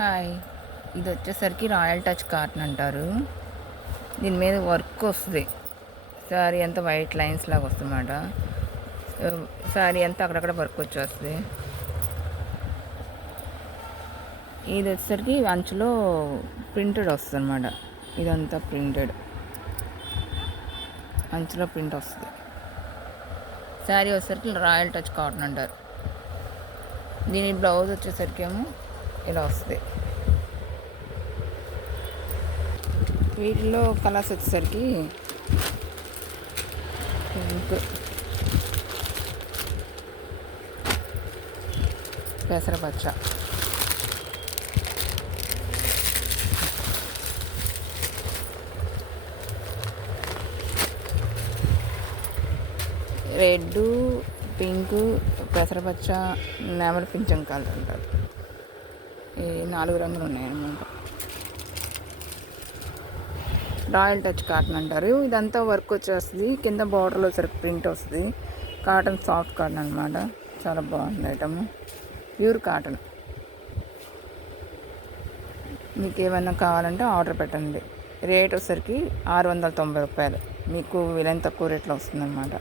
Hi, ఇది వచ్చేసరికి royal touch cotton అంటారు. దీని మీద వర్క్ వస్తుంది. శారీ అంతా వైట్ లైన్స్ లాగా వస్తుందన్నమాట. శారీ అంతా అక్కడక్కడ వర్క్ వచ్చేస్తుంది. ఇది వచ్చేసరికి అంచులో ప్రింటెడ్ వస్తుంది అన్నమాట. ఇదంతా ప్రింటెడ్, అంచులో ప్రింట్ వస్తుంది. శారీ వచ్చేసరికి రాయల్ టచ్ కాటన్ అంటారు. దీని బ్లౌజ్ వచ్చేసరికి ఏమో ఇలా వస్తుంది. వీటిలో కలర్స్ వచ్చేసరికి పింక్, పెసరపచ్చ, రెడ్, పింక్, పెసరపచ్చ, నెమలి పింఛం కలర్ అంటారు. ఈ 4 రంగులు ఉన్నాయన్నమాట. రాయల్ టచ్ కాటన్ అంటారు. ఇదంతా వర్క్ వచ్చేస్తుంది. కింద బార్డర్లో సరికి ప్రింట్ వస్తుంది. కాటన్, సాఫ్ట్ కాటన్ అనమాట. చాలా బాగుంది ఐటమ్. Pure cotton. మీకు ఏమైనా కావాలంటే ఆర్డర్ పెట్టండి. రేట్ వచ్చేసరికి 690 రూపాయలు. మీకు వీలైన తక్కువ రేట్లో వస్తుందన్నమాట.